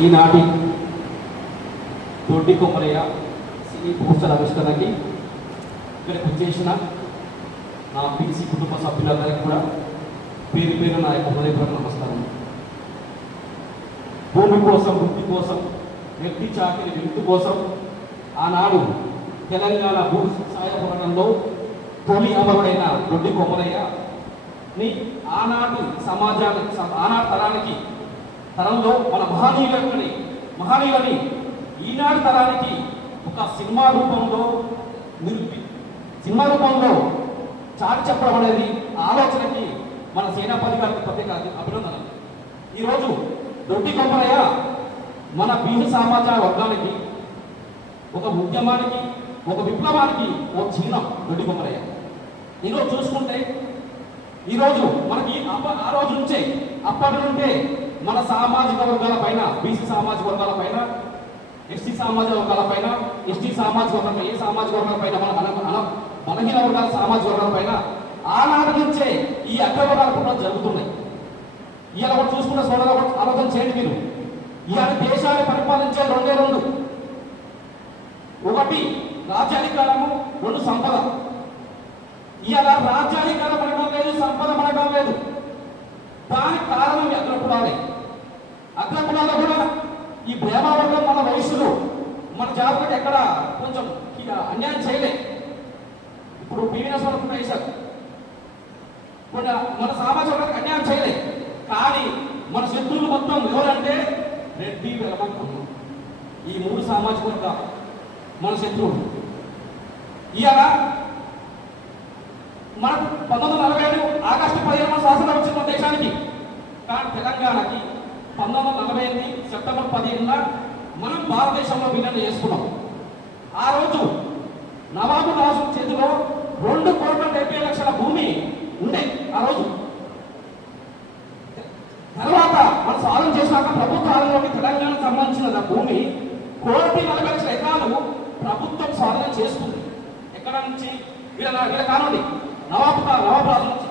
ఈనాటి దొడ్డి కొమ్మరయ్య సినీ పోస్టర్ ఆవిష్కరణకి ఇక్కడికి వచ్చేసిన నా బీసీ కుటుంబ సభ్యులందరికీ కూడా పేరు పేరు నా యొక్క హృదయపూర్వక నమస్కారం. భూమి కోసం వృత్తి కోసం వ్యక్తి చాకిరి వ్యక్తి కోసం ఆనాడు తెలంగాణ భూ సాయ పోరాటంలో తొలి అమరుడైన దొడ్డి కొమ్మరయ్య ని ఆనాటి సమాజానికి ఆనాటి తరానికి తరంలో మన మహానీయులని మహానీయులని ఈనాటి తరానికి ఒక సినిమా రూపంలో నిలిపి సినిమా రూపంలో చాటి చెప్పడం అనేది ఆలోచనకి మన సేనాపతి గారికి ప్రత్యేక అభినందనలు. ఈరోజు దొడ్డి కొమ్మరయ్య మన బీజ సామాజిక వర్గానికి ఒక ఉద్యమానికి ఒక విప్లవానికి ఒక చిహ్నం దొడ్డి కొమ్మరయ్య ఈరోజు చూసుకుంటే ఈరోజు మనకి ఆ రోజు నుంచే అప్పటి నుండే మన సామాజిక వర్గాల పైన బీసీ సామాజిక వర్గాల పైన ఎస్టీ సామాజిక వర్గాల పైన ఎస్టీ సామాజిక వర్గాల ఏ సామాజిక వర్గాల పైన మన మన బలహీన వర్గాల సామాజిక వర్గాల పైన ఆనాటి నుంచే ఈ అక్రమాలు కూడా జరుగుతున్నాయి. ఇవాళ ఒకటి చూసుకున్న సోదరు ఒకటి ఆలోచన చేయండి మీరు. ఇవాళ దేశాన్ని పరిపాలించే రెండే రెండు. ఒకటి రాజ్యాధికారము రెండు సంపద. ఇవాళ రాజ్యాధికారం అనడం లేదు సంపద అనడం లేదు దానికి కారణం ఈ అగ్రకులాలే. అగ్రకులాలు కూడా ఈ ప్రేమవర్గం మన వయసులో మన జాతరకు ఎక్కడ కొంచెం ఇక అన్యాయం చేయలే. ఇప్పుడు పీవీఎస్ వరకు వేశారు. మన మన సామాజిక వర్గానికి అన్యాయం చేయలే. కానీ మన శత్రువులు మొత్తం ఎవరంటే రెడ్డి వెలమంటున్నాం ఈ మూడు సామాజిక వర్గాలు మన శత్రువులు. ఇవాళ మనకు పంతొమ్మిది వందల నలభై ఏడు ఆగస్టు పదిహేను శాసనం వచ్చింది మన దేశానికి. కానీ తెలంగాణకి పంతొమ్మిది వందల నలభై ఎనిమిది సెప్టెంబర్ పదిహేనున మనం భారతదేశంలో విలీనం చేసుకున్నాం. ఆ రోజు నవాబు రాజు చేతిలో రెండు కోట్ల డెబ్బై లక్షల భూమి ఉండే ఆ రోజు. తర్వాత మన సాధన చేసినాక ప్రభుత్వ ఆధీనంలోకి తెలంగాణకు సంబంధించిన భూమి కోటి నలభై లక్షల ఎకరాలు ప్రభుత్వం సాధన చేస్తుంది ఎక్కడ నుంచి? వీళ్ళ వీళ్ళ కానుండి. నవాబు కా- నవాబు రాజు నుంచి.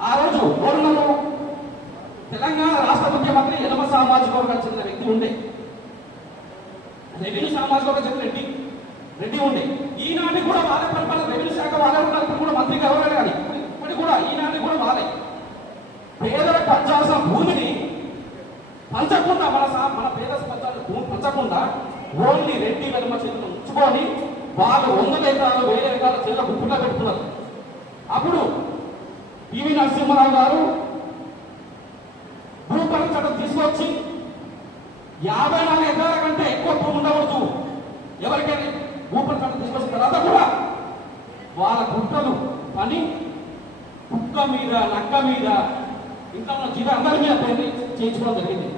ఆ రోజు గవర్నరు తెలంగాణ రాష్ట్ర ముఖ్యమంత్రి యనమ సామాజిక వర్గానికి చెందిన వ్యక్తి ఉండే. రెవెన్యూ సామాజిక వర్గం చెందిన రెడ్డి. రెడ్డి ఉండే. ఈనాటి కూడా వాళ్ళ పరిపాలన రెవెన్యూ శాఖ వాళ్ళ ఇప్పుడు కూడా మంత్రి ఎవరైనా కానీ ఇప్పటికి కూడా ఈనాటి కూడా వాళ్ళే. పేదల పంచాల్సిన భూమిని పంచకుండా మన సా- మన పేద పంచాల్సిన భూమి పంచకుండా ఓన్లీ రెడ్డి వెనుమ చేతులు ఉంచుకొని వాళ్ళు వందల ఎకరాలు వేల ఎకరాల చేతుల గుప్పుగా పెడుతున్నారు అప్పుడు పివి నరసింహారావు గారు భూపరి చట్టం తీసుకొచ్చి యాభై నాలుగు ఎకరాల కంటే ఎక్కువ భూమి ఉండవచ్చు ఎవరికైనా భూపరి చట్టం తీసుకొచ్చిన తర్వాత కూడా వాళ్ళ గుట్టలు పని కుక్క మీద నక్క మీద ఇంకా జీవి అందరి మీద పని చేయించుకోవడం జరిగింది.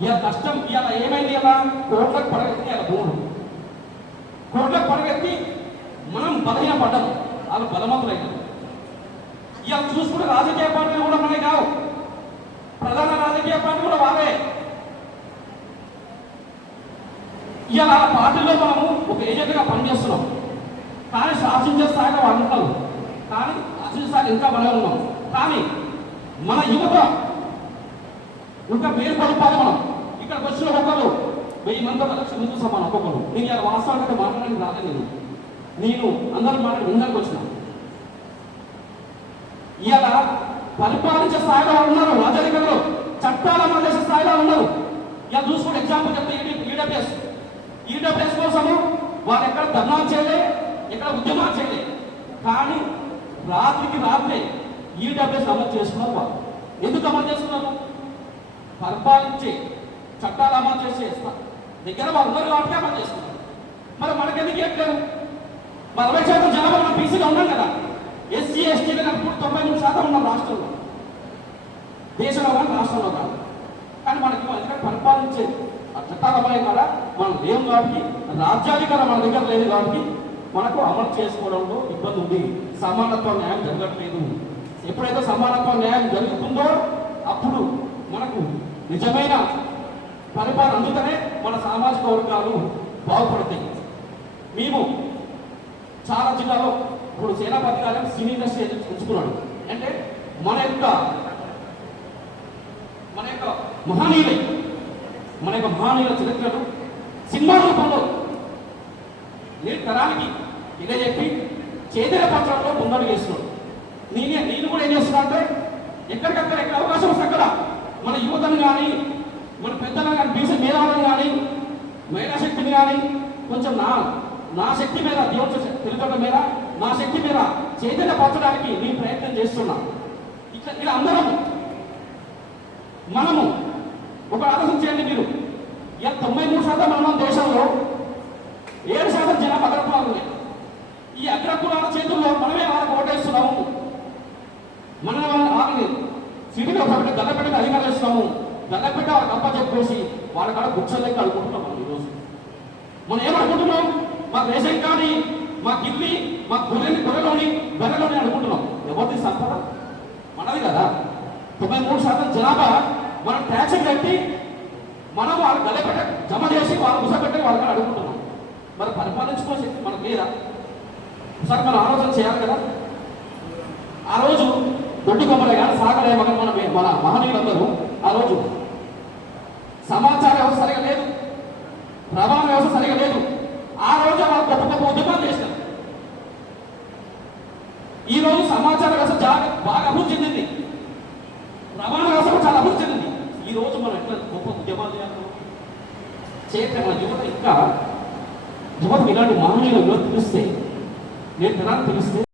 ఇలా కష్టం ఇలా ఏమైంది? ఇలా కోట్లకు పడగెత్తి ఇలా భూములు. కోట్లకు పడగెత్తి మనం బలహీన పడ్డాము వాళ్ళు బలవంతులైనారు ఇక చూసుకుంటే రాజకీయ పార్టీలు కూడా మనకి కావు. ప్రధాన రాజకీయ పార్టీ కూడా వాళ్ళే. ఇవాళ పార్టీలో మనము ఒక ఏజెంట్గా పనిచేస్తున్నాం. కానీ శాసించే స్థాయిలో వాళ్ళు ఉంటారు కానీ శాసించే స్థాయిలో ఇంకా మనమే ఉన్నాం. కానీ మన యువత ఇంకా మేలు పడిపోవాలి మనం. ఇక్కడికి వచ్చిన ఒకరు వెయ్యి మంది ఒక లక్ష మంది సమానం ఒక్కొక్కరు. నేను ఇలా వాస్తవానికి మాట్లాడడానికి రాలేదు నేను. నేను అందరూ మాట ముందరికి వచ్చిన. ఇవాళ పరిపాలించే స్థాయిలో ఉన్నారు రాజరికంలో చట్టాల అమలు చేసే స్థాయిలో ఉన్నారు. ఇలా చూసుకోండి ఎగ్జాంపుల్ చెప్తే ఈడబ్ల్యూఎస్. ఈడబ్ల్యూఎస్ కోసము వారు ఎక్కడ ధర్నాలు చేయలే ఎక్కడ ఉద్యమాలు చేయలే. కానీ రాత్రికి రాత్రే ఈడబ్ల్యూఎస్ అమలు చేస్తున్నారు వారు ఎందుకు అమలు చేస్తున్నారు? పరిపాలించే చట్టాలు అమలు చేసే దగ్గర వాళ్ళు ఉన్నారు కాబట్టి అమలు చేస్తున్నారు. మరి మనకెందుకు ఇవ్వట్లేదు మరి అరవై శాతం జనాభా మనం బీసీగా ఉన్నాం కదా. ఎస్సీ ఎస్టీ కూడా తొంభై ఎనిమిది శాతం ఉన్నాం రాష్ట్రంలో. దేశంలో కానీ రాష్ట్రంలో కాదు. కానీ మనకి ఎందుకంటే పరిపాలించేది ఆ చట్టాలపై కూడా మనం లేవు కాబట్టి రాజ్యాధికారం మన దగ్గర లేదు కాబట్టి మనకు అమలు చేసుకోవడంలో ఇబ్బంది ఉంది. సమానత్వ న్యాయం జరగట్లేదు. ఎప్పుడైతే సమానత్వ న్యాయం జరుగుతుందో అప్పుడు మనకు నిజమైన పరిపాలన అందుతనే మన సామాజిక వర్గాలు బాగుపడతాయి. మేము చాలా జిల్లాలో ఇప్పుడు సేనాపతి కార్యం సినీ ఇండస్ట్రీ ఉంచుకున్నాడు. అంటే మన యొక్క మన యొక్క మహనీయులై మన యొక్క మహానీయుల చరిత్రను సినిమా రూపంలో నేను తరానికి ఇదే చెప్పి చేతుల పత్రంలో ముందడుగు చేస్తున్నాడు నేనే నేను కూడా ఏం చేస్తున్నా అంటే ఎక్కడికక్కడ ఎక్కడ అవకాశం వస్తే అక్కడ మన యువతను కానీ మన పెద్దలను కానీ బీసీ మేధావులను కానీ మహిళా శక్తిని కానీ కొంచెం నా నా శక్తి మీద దేవుడు తెలియటం మీద నా శక్తి మీద చైతన్య పరచడానికి నేను ప్రయత్నం చేస్తున్నా. ఇట్లా ఇలా అందరము మనము ఒక ఆలోచన చేయండి మీరు. ఇక తొంభై మూడు శాతం మనం దేశంలో ఏడు శాతం జనాభా అగ్రకులాలు. ఉన్నాయి ఈ అగ్రకులాల చేతుల్లో మనమే వాళ్ళకి ఓటేస్తున్నాము. మన వాళ్ళని సిటీలో ఒకటి గల్లపెట్టి అధికారులు ఇస్తున్నాము గల్లపెట్టి వాళ్ళకి అప్ప చెప్పేసి వాళ్ళ కాడ గుచ్చలేక అనుకుంటున్నాం మనం ఈరోజు. మనం ఏమనుకుంటున్నాం? మా రేషన్ కానీ మా గిల్లి మా గొర్రెని గొర్రెలోని గొర్రెలోని అనుకుంటున్నాం ఎవరిది సంపద? మనది కదా. తొంభై మూడు శాతం జనాభా మనం ట్యాక్స్ కట్టి మనం వాళ్ళు గల్లపెట్ట జమ చేసి వాళ్ళు గుసపెట్టి వాళ్ళని అడుగుతున్నాం. మరి పరిపాలించుకో శక్తి మనకు లేదా ఒకసారి మనం ఆలోచన చేయాలి కదా. ఆ రోజు గొడ్డు కొమ్మలే కానీ సాగలే మగన్ మన మన మహనీయులందరూ ఆ రోజు. సమాచార వ్యవస్థ సరిగా లేదు. రవాణా వ్యవస్థ సరిగా లేదు. ఆ రోజు వాళ్ళు గొప్ప గొప్ప ఉద్యమాలు చేశారు. ఈ రోజు సమాచార వ్యవస్థ చాలా బాగా అభివృద్ధి చెందింది. రవాణా వ్యవస్థ చాలా అభివృద్ధి చెందింది. ఈ రోజు మనం ఎట్లా గొప్ప ఉద్యమాలు చేయాలి? చేయట్లే మన యువత ఇంకా యువత ఇలాంటి మహనీయులు పిలిస్తే నేను తరాన్ని పిలిస్తే